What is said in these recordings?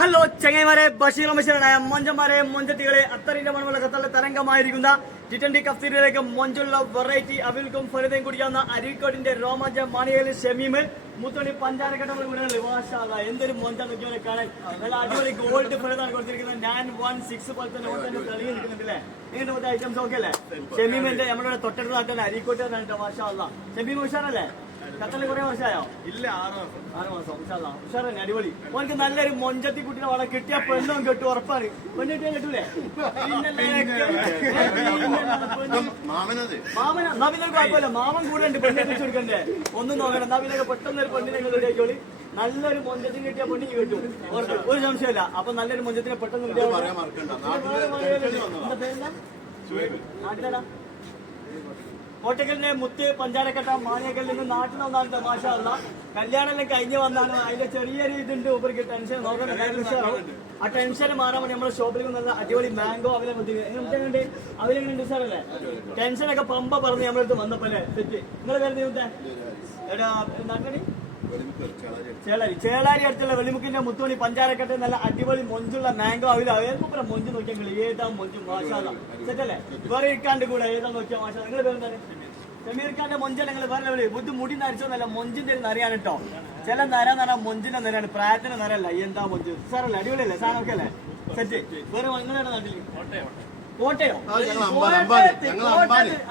Hello ചെങ്ങൈമാരെ, Basheer ബഷീറായ മൊഞ്ചന്മാരെ, മൊഞ്ചത്തികളെ, അത്തറിന്റെ മണമുള്ള കത്തള്ള തരംഗമായിരിക്കുന്ന ടി20 കഫ്തീരിയയിലേക്ക് മൊഞ്ചുള്ള variety അവിൽക്കും ഫലിതയും കുടിക്കാവുന്ന അരീക്കോടിന്റെ രോമാഞ്ച മാണികയിൽ Shameem മുത്തോണി പഞ്ചാരക്കട്ടങ്ങൾ വീടുകളിൽ മാഷാഅല്ലാ എന്തൊരു മൊഞ്ച നോക്കിയവരെ കാണാൻ നല്ല അടിപൊളി ഗോൾഡ് ഫലിതാണ് കൊടുത്തിരിക്കുന്നത്. 916 പോലെ തന്നെ ഓട്ടം തെളിഞ്ഞു നിൽക്കുന്നുണ്ടല്ലേ. ഇങ്ങനത്തെ മറ്റേ ഐറ്റംസ് ഒക്കെ അല്ലേ. ഷമീമിന്റെ നമ്മുടെ തൊട്ടടുത്ത നാട്ടിൽ അരീക്കോട്ട് മാഷാഅല്ലാ. ഷമീം ഉഷാറല്ലേ? ഖത്തറിൽ കുറെ വർഷമായോ? ഇല്ല, 6 മാസം. ഉഷാറന്നെ, അടിപൊളി. ഓനക്ക് നല്ലൊരു മൊഞ്ചത്തി കുട്ടിനെ വള കിട്ടിയ പെണ്ണും കെട്ടു ഉറപ്പാണ്. പെണ്ണ് കിട്ടിയാൽ കിട്ടൂലേ? മാമന നവിനൊരു കുഴപ്പമില്ല, മാമൻ കൂടെ ഉണ്ട്. പെണ്ണിനെ വെച്ച് കൊടുക്കണ്ടേ? ഒന്നും നോക്കണം. നവിനൊക്കെ പെട്ടെന്ന് ഒരു പെണ്ണിനെ റെഡിയാക്കിയോളി. നല്ലൊരു മൊഞ്ചത്തിന് കിട്ടിയ പെണ്ണിന് കിട്ടും, ഒരു സംശയമില്ല. അപ്പൊ നല്ലൊരു മൊഞ്ചത്തിനെ പെട്ടെന്ന് നാട്ടിലാ കോട്ടക്കലിന്റെ മുത്ത് പഞ്ചാരക്കട്ട മാനിയക്കലിൽ നിന്ന് നാട്ടിൽ വന്നാണ് മാഷാ അല്ലാ. കല്യാണം കഴിഞ്ഞ് വന്നാണ്. അതിന്റെ ചെറിയൊരു ഇതുണ്ട്. ഉപരിക്ക് ടെൻഷൻ നോക്കണം. ആ ടെൻഷൻ മാറാൻ വേണ്ടി നമ്മുടെ ഷോപ്പിൽ നല്ല അടിപൊളി മാംഗോ അവലെ എങ്ങനെയുണ്ട്? അവലെങ്ങനെയുണ്ട് സാറല്ലേ? ടെൻഷനൊക്കെ പമ്പ പറഞ്ഞ് നമ്മളടുത്ത് വന്നപ്പോലെ സെറ്റ്. നിങ്ങളെ പേര് ദൈവത്തെ എടാ നാട്ടിലടി ചേളാരി അടുത്തുള്ള വെളിമുക്കിന്റെ മുത്തോണി പഞ്ചാരക്കട്ടെ നല്ല അടിപൊളി മൊഞ്ചുള്ള മാംഗോ ആവില്ല. ഏൽപ്പുറം മൊഞ്ച് നോക്കിയാൽ ഏതാ മൊഞ്ച് മാഷാല്ല സെറ്റല്ലേ? വേറെ ഇക്കാണ്ട് കൂടെ ഏതാ നോക്കിയാൽ മാഷാ. നിങ്ങള് പേരെന്താണ്? ഷമീർ ഖാന്റെ മൊഞ്ചല്ല നിങ്ങൾ വേറെ ബുദ്ധി മുടി നരച്ചോന്നല്ല, മൊഞ്ചിന്റെ ഒരു നരയാണ് കേട്ടോ. ചില നരാന്ന് പറഞ്ഞാൽ മൊഞ്ചിന്റെ നരയാണ്, പ്രായത്തിന്റെ നരല്ല. എന്താ മൊഞ്ച് സാറല്ലേ? അടിപൊളിയല്ലേ? സാധനമൊക്കെ അല്ലേ? സെറ്റ്. വേറെ നിങ്ങളുടെ നാട്ടില് കോട്ടയോ?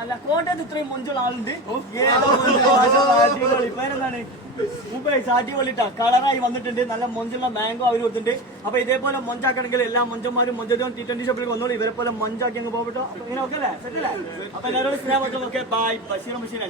അല്ല, കോട്ടയത്ത് ഇത്രയും മൊഞ്ചുള്ള ആളുണ്ട്. അടിപൊളി. പേരെന്താണ്? ഉബൈസ്. അടിപൊളിട്ടാ കളറായി വന്നിട്ടുണ്ട്. നല്ല മൊഞ്ചുള്ള മാംഗോ അവർ കൊടുത്തിട്ടുണ്ട്. അപ്പൊ ഇതേപോലെ മൊഞ്ചാക്കണമെങ്കിൽ എല്ലാ മൊഞ്ചന്മാരും മൊഞ്ചം ടി20 ഷോപ്പിൽ വന്നോളൂ. ഇവരെ പോലെ മൊഞ്ചാക്കി അങ്ങ് പോകട്ടോ. ഇങ്ങനെ ഓക്കെ അല്ലേ? സെറ്റല്ലേ? അപ്പൊ എല്ലാവരോടും സ്നേഹം. Okay bye. ബഷീർ ബഷീർ.